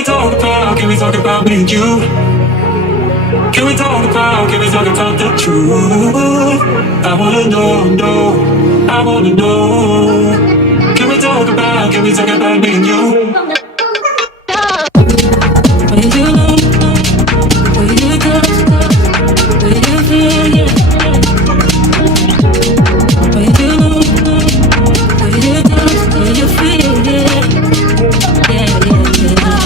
Can we talk about me and you? Can we talk about the truth? I wanna know, I wanna know. Can we talk about me and you? What do you know? What do you touch? What do you feel? Yeah. What do you know? What do you touch? What do you feel? Yeah. Yeah, yeah, yeah.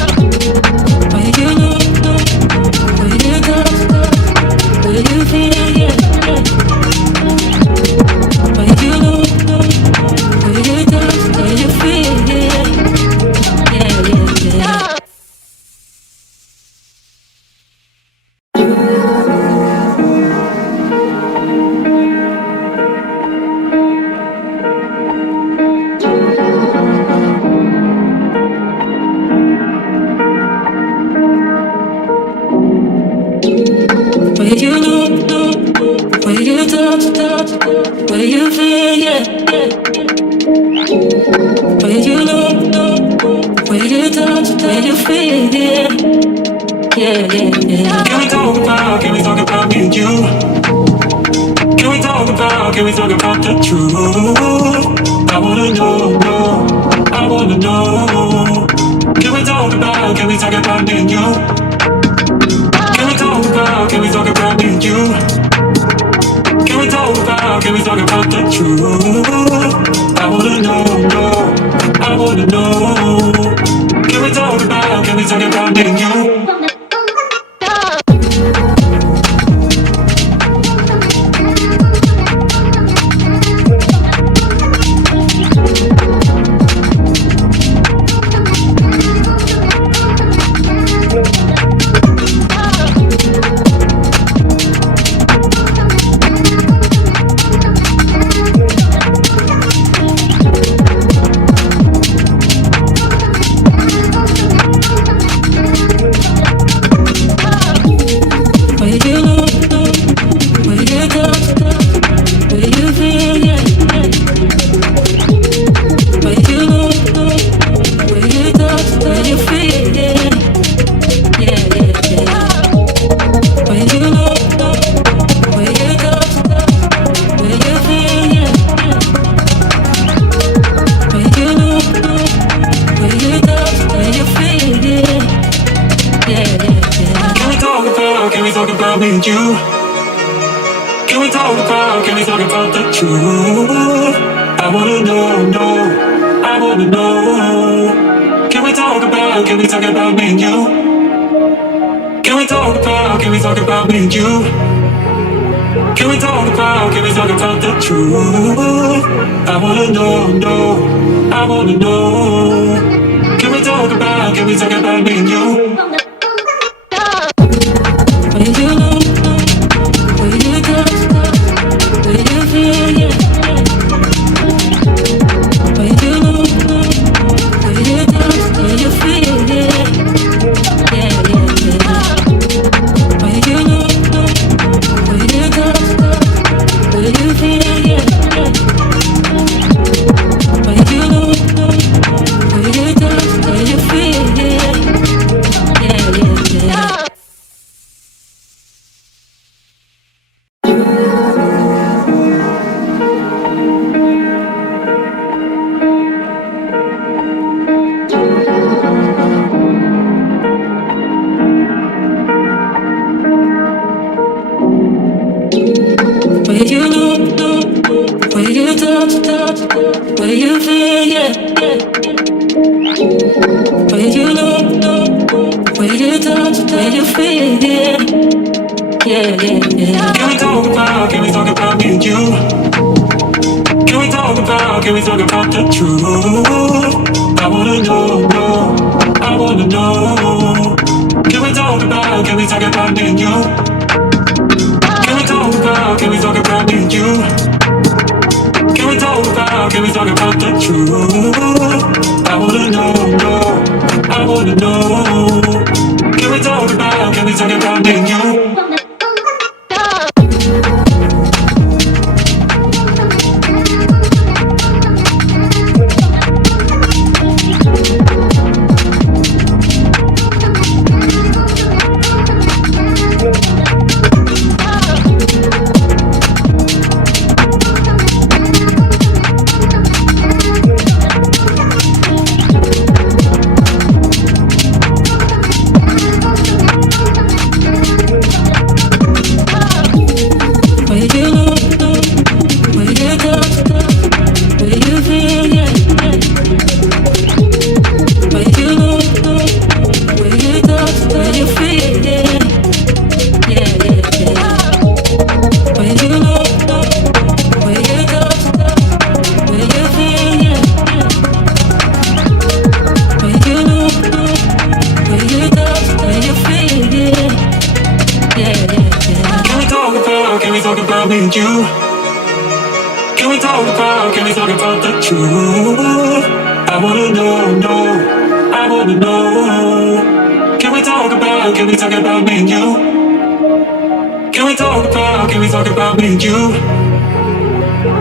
What do you know? What do you touch? What do you feel? Yeah. What do you know? What do you touch? What do you feel? Yeah. Yeah, yeah, yeah. Where you know, where you touch, where you feel, yeah. Where you know, where you touch, where you feel, yeah. Yeah, yeah, yeah. Can we talk about me and you? Can we talk about the truth? I wanna know, I wanna know. Can we talk about me and you? Can we talk about me and you? Can we talk about the truth? I wanna know, I wanna know. Can we talk about me and you? Can we talk about the truth? I wanna know, no, I wanna know. Can we talk about me and you? Can we talk about me and you?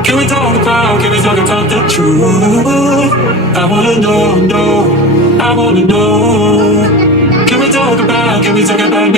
Can we talk about the truth? I wanna know, no, I wanna know. Can we talk about me?